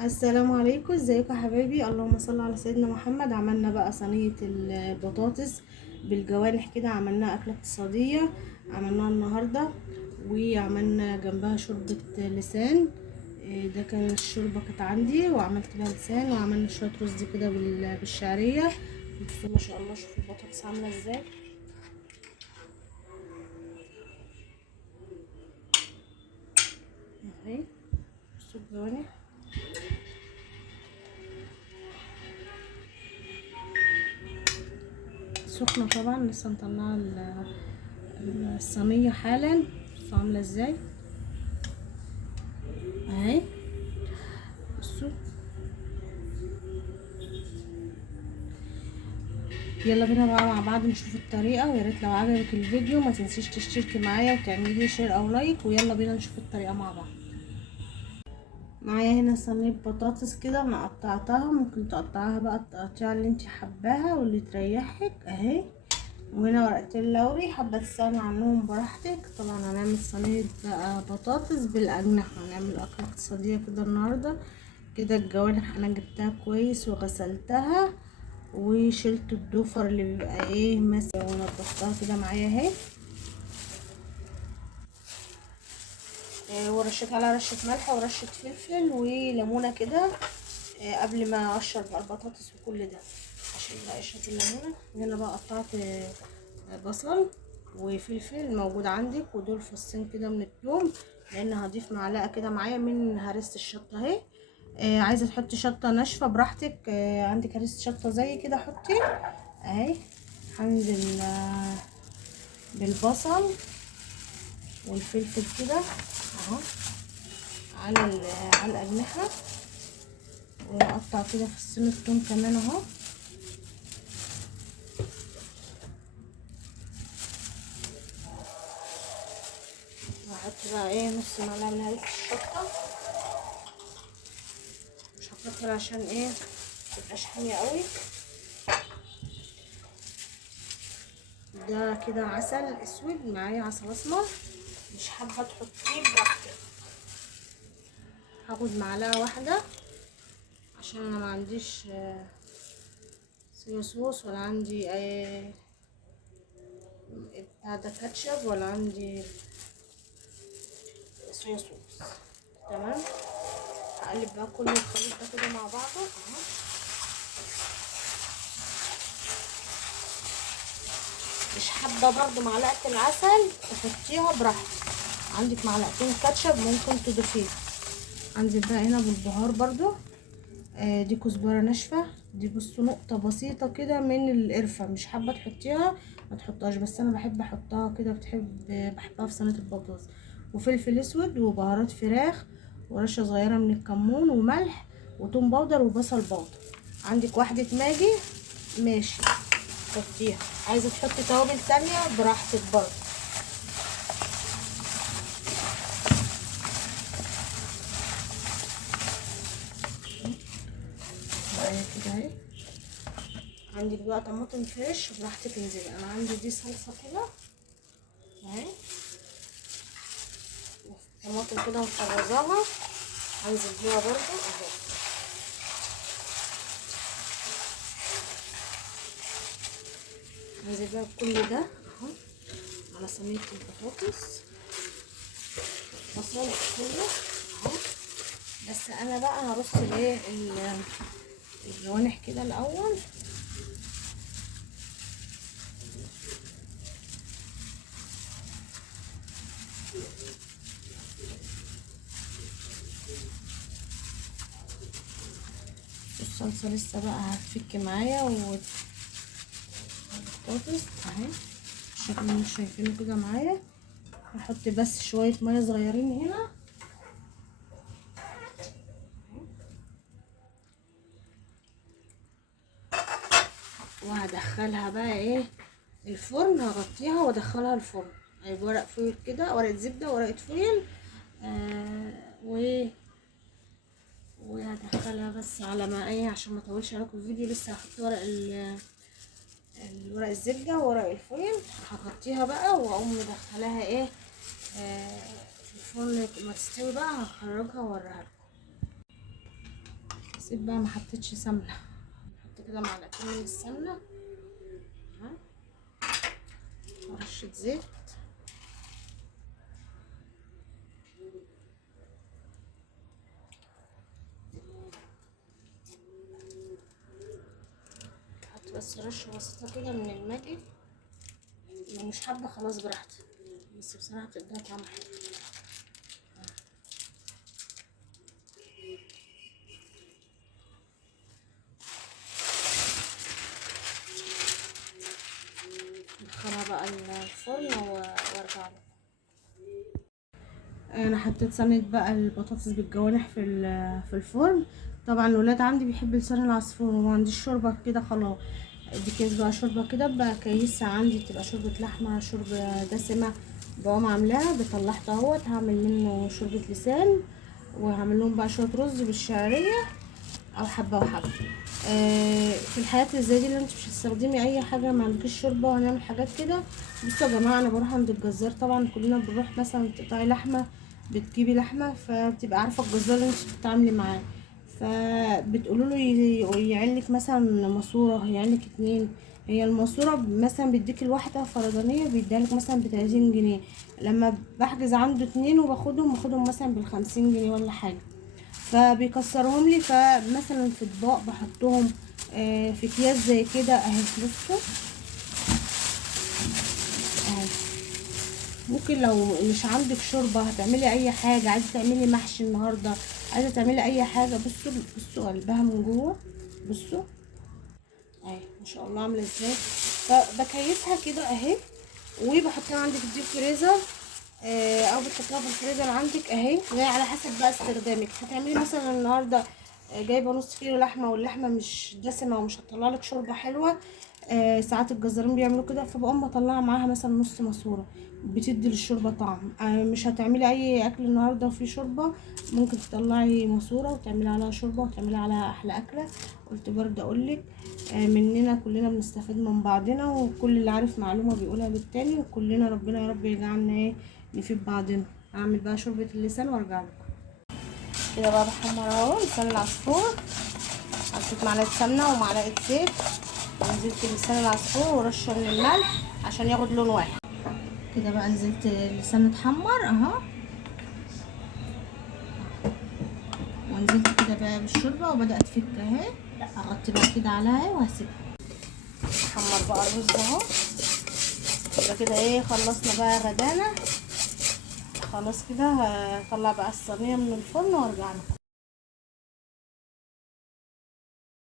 السلام عليكم، ازيكم يا حبايبي؟ اللهم صل على سيدنا محمد. عملنا بقى صينيه البطاطس بالجوانح كده، عملناها اكله اقتصاديه عملناها النهارده. وعملنا جنبها شوربه لسان. ده كان الشوربه كانت عندي وعملت بيها لسان، وعملنا شويه رز كده بالشعريه. بصوا ما شاء الله، شوفوا البطاطس عامله ازاي اهي. بصوا الجوانح سخنه طبعا، لسه مطلعه الصينيه حالا. بصوا عامله ازاي اهي. بصوا، يلا بينا بقى مع بعض نشوف الطريقه. ويا ريت لو عجبك الفيديو ما تنسيش تشتركي معايا وتعملي شير او لايك، ويلا بينا نشوف الطريقه مع بعض. معايا هنا صينيه بطاطس كده انا قطعتها، ممكن تقطعها بقى التقطيع اللي انت حباها واللي تريحك اهي. وهنا ورقتين لوري، حابه تستغني عنهم براحتك. طبعا هنعمل صينيه بقى بطاطس بالاجنحه، هنعمل اكله اقتصاديه كده النهارده. كده الجوانح انا جبتها كويس وغسلتها وشلت الضفر اللي بيبقى ايه ماسك، ونضفتها كده معايا اهي. ورشيت على رشه ملح ورشه فلفل وليمونه كده. قبل ما اقشر بقى البطاطس وكل ده عشان بقى قشره الليمونه. هنا بقى قطعت بصل وفلفل موجود عندك، ودول فصين كده من الثوم، لان هضيف معلقه كده معايا من هرسه الشطه اهي. عايزه تحطي شطه ناشفه براحتك. عندك هرسه شطه زي كده حطي اهي. هنزل بالبصل والفلفل كده اهو على الاجنحه، ونقطع كده فصين الثوم كمان اهو. وهحط بقى ايه نص معلقه من هريسه الشطه، مش هكتر عشان ايه متبقاش حاميه قوي. ده كده عسل اسود، معايا عسل اسمر، مش حابه تحطيه براحتك. هاخد معلقه واحده عشان انا ما عنديش صويا صوص، ولا عندي بتاع ده كاتشب، ولا عندي صويا صوص. تمام. هقلب بقى كل الخليط ده كده مع بعضه اهو. مش حابه برضو معلقه العسل تحطيها براحتك، عندك معلقتين كاتشب ممكن تضيفيه. انزل بقى هنا بالبهار برضو. دي كزبره ناشفه، دي بصوا نقطه بسيطه كده من القرفه، مش حابه تحطيها ما تحطهاش، بس انا بحب احطها كده، بحبها في صينيه البطاطس. وفلفل اسود وبهارات فراخ ورشه صغيره من الكمون وملح وتوم باودر وبصل باودر. عندك واحده ماجي ماشي حطيها، عايزه تحطي توابل تانية براحتك برضه. معايا كده اهي. عندك بقى طماطم فريش براحتك انزلي، انا عندي دي صلصه كده اهي، طماطم كده مفرزاها هنزل بيها برضه اهو. هنزل بقى بكل ده اهو على صينيه البطاطس، بصل كله اهو. بس انا بقى هرص الايه الجوانح كده الاول. الصلصه لسه بقى هتفك معايا والبطاطس اهي بالشكل اللي انتوا شايفينه كده معايا. هحط بس شويه ميه صغيرين هنا وهدخلها بقى ايه الفرن. هغطيها وادخلها الفرن بورق فويل كده، ورقه زبده ورقه فويل وهدخلها بس على ما ايه عشان ما اطولش عليكم الفيديو. لسه هحط الورق الزبده وورق الفويل. هغطيها بقى واقوم مدخلاها ايه في الفرن. ما تستوي بقى هخرجها واوريها لكم. نسيت بقى ما حطيتش سمنه، حط كده معلقتين من السمنه، ورشه زيت، حط بس رشه بسيطه كده من الماجي، لو مش حابه خلاص براحتك، بس بصراحه بتديها طعم حلو. ادخلها بقى الفرن وارجع له. انا حطيت صينيه بقى البطاطس بالجوانح في الفرن. طبعا الولاد عندي بيحبوا لسان العصفور وما عنديش شوربه كده خلاص، دي كيس بقى شوربه كده بكيسها عندي، تبقى شوربه لحمه، شوربه دسمه، بقوم عاملاها بطلعت اهوت، هعمل منه شوربه لسان، وهعمل لهم بقى شويه رز بالشعريه او حبه وحبه. في الحاجات اللي زي دي اللي انت مش هتستخدمي اي حاجه، ما عندكيش شوربه، وهنعمل حاجات كده. بصوا يا جماعه، انا بروح عند الجزار، طبعا كلنا بنروح مثلا تقطعي لحمه، بتجيبي لحمه فبتبقى عارفه الجزار اللي انت بتتعاملي معاه، فبتقولوا له يعلك مثلا ماسوره، يعلك 2. هي الماسوره مثلا بيديك الواحده فردانيه بيديلك مثلا ب30 جنيه، لما بحجز عنده 2 باخدهم مثلا ب50 جنيه ولا حاجه، فبيكسرهم لي، فمثلا في اطباق بحطهم في اكياس زي كده اهي. بصوا اهي، ممكن لو مش عندك شوربه هتعملي اي حاجه، عايزه تعملي محشي النهارده، عايزه تعملي اي حاجه. بصوا قلبها من جوه، بصوا اهي ما شاء الله عامله ازاي. فبكيسها كده اهي، وبحطها عندي في الديب فريزر، او بتحطيها في الفريزر عندك اهي، وهي على حسب بقى استخدامك. هتعملي مثلا النهارده جايبه نص كيلو لحمه، واللحمه مش دسمه ومش هتطلع لك شوربه حلوه، ساعات الجزارين بيعملوا كده، فبقوم بطلعها معاها مثلا نص ماسوره، بتدي للشوربه طعم. مش هتعملي اي اكل النهارده وفي شوربه، ممكن تطلعي ماسوره وتعملي عليها شوربه وتعملي عليها احلى اكله. قلت برضه اقولك مننا كلنا بنستفاد من بعضنا، وكل اللي عارف معلومه بيقولها للتاني، وكلنا ربنا يا رب يجعلنا ايه نفيد بعضنا. اعمل بقى شوربه اللسان وارجع لكم. كده بقى بحمر اهو لسان العصفور، حطيت معلقه سمنه ومعلقه زيت، ونزلت لسان العصفور ورشه من الملح عشان ياخد لون واحد. كده بقى نزلت اللسان اتحمر اهو، ونزلت كده بقى بالشوربه وبدات تفك اهي، اغطي بقى كده عليها وهسيبها. احمر بقى الرز اهو. يبقى كده ايه، خلصنا بقى غدانا خلاص كده. هطلع بقى الصينيه من الفرن وارجع لكم.